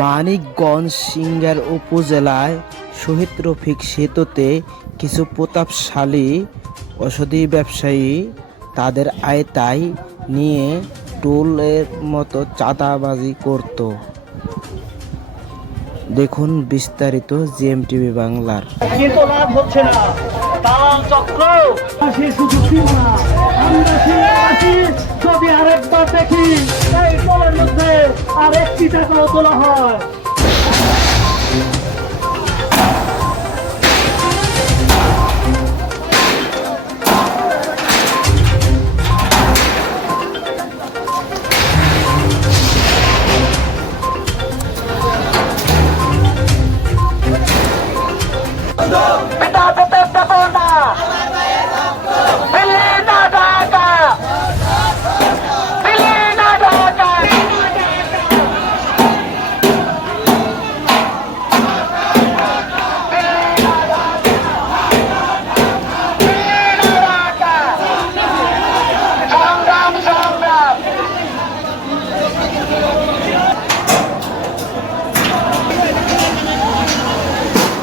মানিকগঞ্জ সিংড়া উপজেলায় শহীদ রফিক সেতুতে কিছু প্রতাপশালী অসাধু ব্যবসায়ী তাদের আয়ত্তায় নিয়ে টোলের মতো চাঁদাবাজি করত। দেখুন বিস্তারিত জিএমটিভি বাংলার। কিন্তু লাভ হচ্ছে না, দালাল চক্র যদি আরেকবার দেখি এই টোলের মধ্যে আর একটি টাকাও তোলা হয়।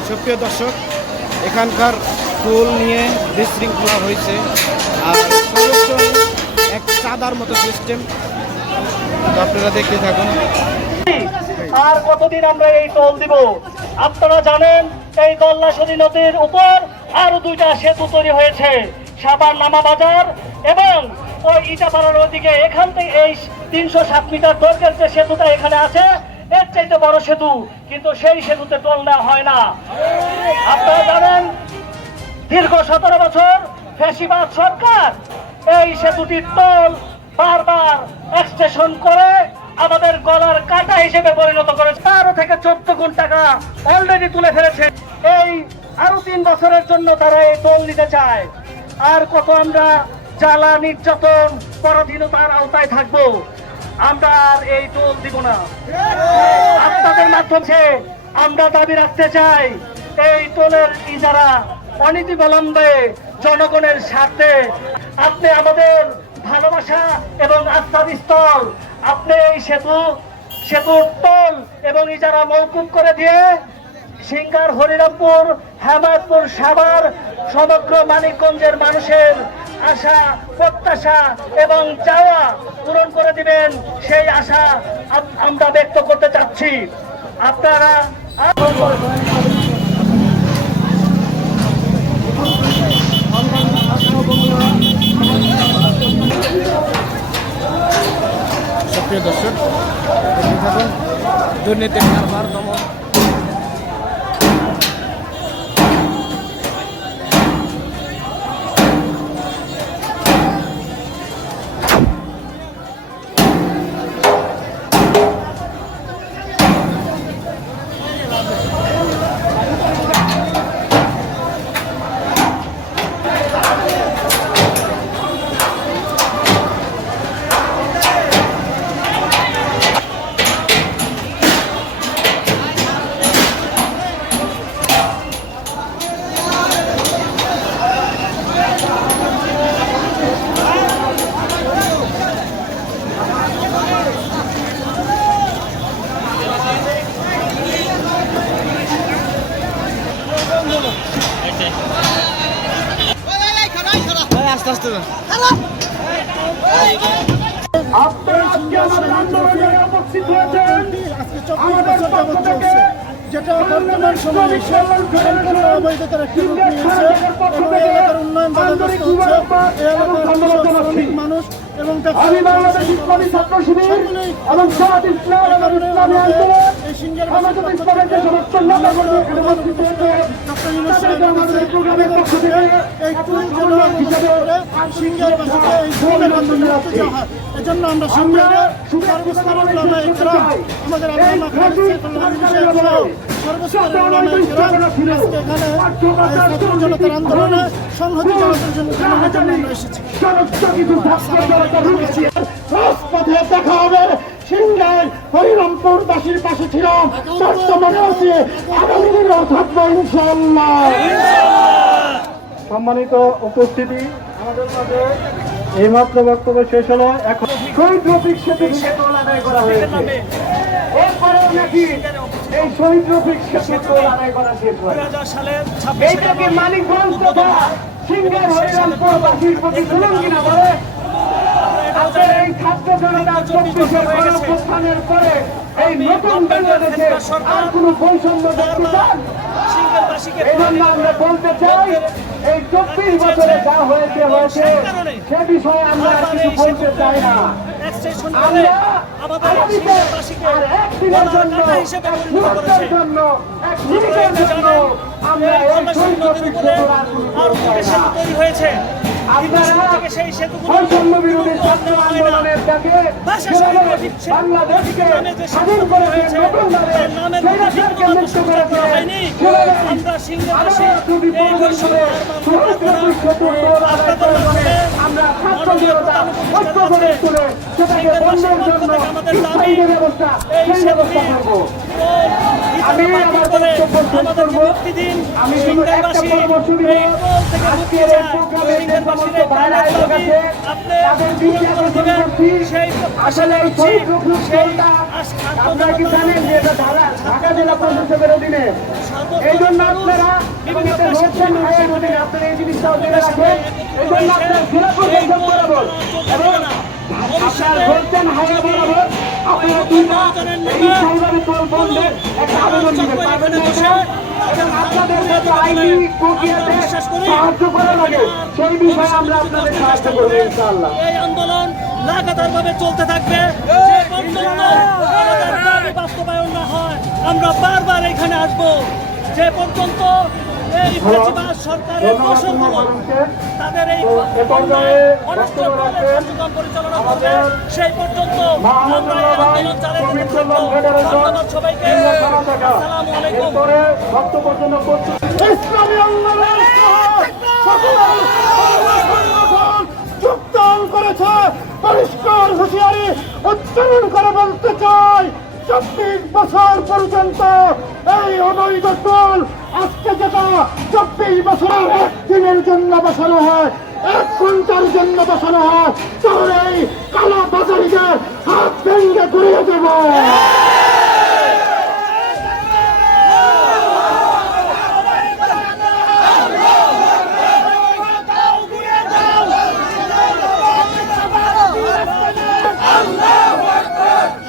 সুপ্রিয় দর্শক, এখানকার টোল নিয়ে বিশৃঙ্খলা হয়েছে আর সর্বোচ্চ এক চাঁদার মতো সিস্টেম, আপনারা দেখতে থাকুন। আর কতদিন আমরা এই টোল দিব? আপনারা জানেন এই দল্লাসদী নদীর উপর আরো দুইটা সেতু তৈরি হয়েছে, সাভার নামা বাজার এবং ওই ইটাপাড়ার ওইদিকে। এখান থেকে এই 307 মিটার দৈর্ঘ্যের যে সেতুটা এখানে আছে এর চাইতে বড় সেতু, কিন্তু সেই সেতুতে টোল নেওয়া হয় না। আপনারা জানেন দীর্ঘ 17 বছর ফ্যাসিবাদ সরকার এই সেতুটির টোল বারবার এক্সটেনশন করে আমাদের গলার কাটা হিসেবে পরিণত করেছে। 13 থেকে 14 গুণ টাকা অলরেডি তুলে ফেলেছে। এই আরো 3 বছরের জন্য তারা এই টোল নিতে চায়। আর কত আমরা জ্বালা নির্যাতন পরাধীনতার আওতায় থাকবো? আমরা আর এই টোল দিব না। আপনাদের মাধ্যমে আমরা দাবি রাখতে চাই এই টোলের ইজারা অনতিবিলম্বে জনগণের স্বার্থে। আপনি আমাদের ভালোবাসা এবং আস্থার স্থল, আপনি এই সেতুর টোল এবং ইজারা মওকুফ করে দিয়ে সিংড়া, হরিরামপুর, হেমায়তপুর, সাভার সমগ্র মানিকগঞ্জের মানুষের আশা, প্রত্যাশা এবং চাওয়া পূরণ করে দিবেন, সেই আশা আমরা ব্যক্ত করতে চাচ্ছি। আপনারা সুপ্রিয় দর্শক, দেখতে থাকুন দুর্নীতির কারবার দমন। আস্তে আস্তে যেটা বর্তমান সময়ে অবৈধতার একটি রূপ নিয়েছে এবং এই এলাকার উন্নয়ন বাধাগ্রস্ত হচ্ছে। এই এলাকার শ্রমিক মানুষ এবং এই সিংহের এজন্য আমরা সিংহের সর্বস্তরের আমাদের জনতার আন্দোলনে সংহতি জানানোর জন্য আমরা এসেছি। দেখা হবে সিংড়ায় হরিরামপুরবাসীর পাশে ছিল, বর্তমানে আছে, আগামী দিনেও থাকবো ইনশাআল্লাহ। সম্মানিত উপস্থিতি, আমাদের মাঝে এইমাত্র বক্তব্য শেষ হলো। এখন শহীদ রফিক সেতু আদায় করা হয়েছে। নাকি এই শহীদ রফিক সেতু আদায় করা শেষ হয়। এইটা কি মানিকগঞ্জ তথা সিংহের হরিরামপুরবাসীর প্রতি জুলুম কিনা বলে? আপনার এই ছাত্র জনতা 24-এর গণঅভ্যুত্থানের পরে এই নতুন বাংলাদেশে আর কোনো বৈষম্য দেখতে চান? এই জন্য আমরা বলতে চাই, এই 24 বছরে যা হয়েছে সে বিষয়ে আমরা আর কিছু বলতে চাই না। আমরা আগামীতে আর একদিনের জন্য, এক মুহূর্তের জন্য, এক মিনিটের জন্য আমরা এই শহীদ রফিক সেতুর আর কোনো বিরোধ চাই না। আপনারা বৈষম্য বিরোধী ছাত্র আন্দোলনের ডাকে যেভাবে বাংলাদেশকে স্বাধীন করেছেন নতুনভাবে স্বৈরাচারকে মুক্ত করেছেন, সেভাবে আমরা যদি প্রয়োজন করে শহীদ রফিক সেতুর দৌড় আদায় করে আমরা ছাত্র জনতা ঐক্য গড়ে তুলে সেটাকে বন্ধের জন্য স্থায়ী যে ব্যবস্থা, সেই ব্যবস্থা করব। আমি আমার বক্তব্য শেষ করবো। আমি শুধু একটা পরামর্শ দিব, আজকের এই প্রোগ্রামে যে সমস্ত ভাইরা আয়োজক আছে তাদের দৃষ্টি আকর্ষণ করছি। আসলে এই শহীদ রফিক সেতুটা আপনারা কি জানেন যে এটা ঢাকা জেলা প্রশাসকের অধীনে? এই জন্য আপনারা এবং এটা রোশন হাইয়ের অধীনে আপনারা এই জিনিসটাও জেনে রাখেন। এই জন্য আপনার জেলা প্রশাসক বরাবর এবং আপনার রোশন হাইয়া বরাবর আপনারা দুইটা এই সাইবারি টোল বন্ধের একটা আবেদন দিবেন, পাবেন না এটা? এবং আপনাদের যাতে আইনি প্রক্রিয়াতে সাহায্য করা লাগে সেই বিষয়ে আমরা আপনাদের সাহায্য করবো ইনশাআল্লাহ। এই আন্দোলন লাগাতারভাবে চলতে থাকবে। যে পর্যন্ত আমাদের দাবি বাস্তবায়ন না হয় আমরা বারবার এখানে আসব। যে পর্যন্ত এই ফ্যাসিবাদ সরকারের দোষরগুলো তাদের এই কার্যক্রম পরিচালনা করবে, সেই পর্যন্ত আমরা এই আন্দোলন চালিয়ে যেতে থাকবো। ধন্যবাদ সবাইকে। আসসালামু আলাইকুম। ইসলামী আন্দোলন যোগদান করেছে, পরিষ্কার হুঁশিয়ারি উচ্চারণ করে বলতে চাই, 24 বছর পর্যন্ত এই অবৈধ টোল আজকে যেটা 24 বছর একদিনের জন্য বসানো হয়, 1 ঘন্টার জন্য বসানো হয়, তাহলে এই কালা বাজারিদের হাত ভেঙে ঘুরিয়ে দেব।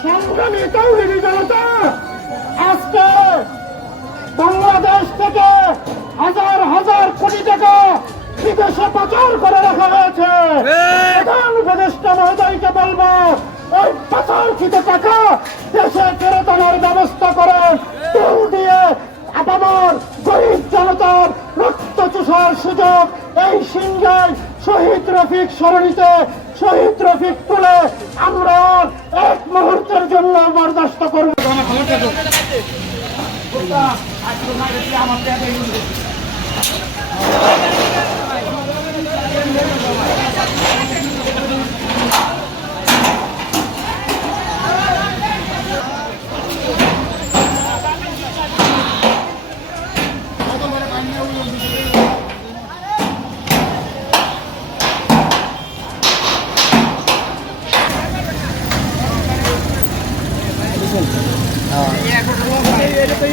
সংগ্রামী তৌহিদি জনতা, আজকে বাংলাদেশ থেকে হাজার হাজার কোটি টাকা বিদেশে পাচার করে রাখা হয়েছে। প্রধান উপদেষ্টা মহোদয়কে বলবো, ওই পাচারকৃত টাকা দেশে ফেরত আনার ব্যবস্থা করেন। টোল দিয়ে আপামর গরিব জনতার রক্ত চুষার সুযোগ এই সিংহায় শহীদ রফিক সরণিতে শহীদ রফিক তুলে আমরা এক মুহূর্তের জন্য বরদাস্ত করব না।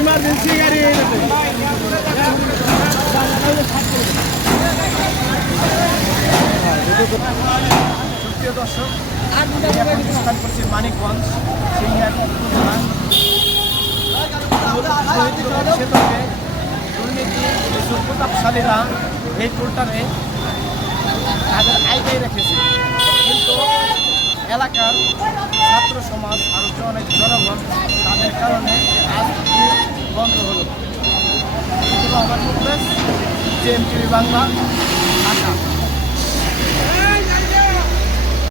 ইমার্জেন্সি গাড়ি সুপ্রিয় দর্শক, স্থান করছি মানিকগঞ্জ সিংহের সেতুকে দুর্নীতি প্রতাপশালীরা এই টোলটারে তাদের আইটাই রেখেছে, কিন্তু এলাকার ছাত্র সমাজ আরও অনেক জনগণ তাদের কারণে আজ বন্ধ হলো। আমার মুখলেস, JMTV বাংলা।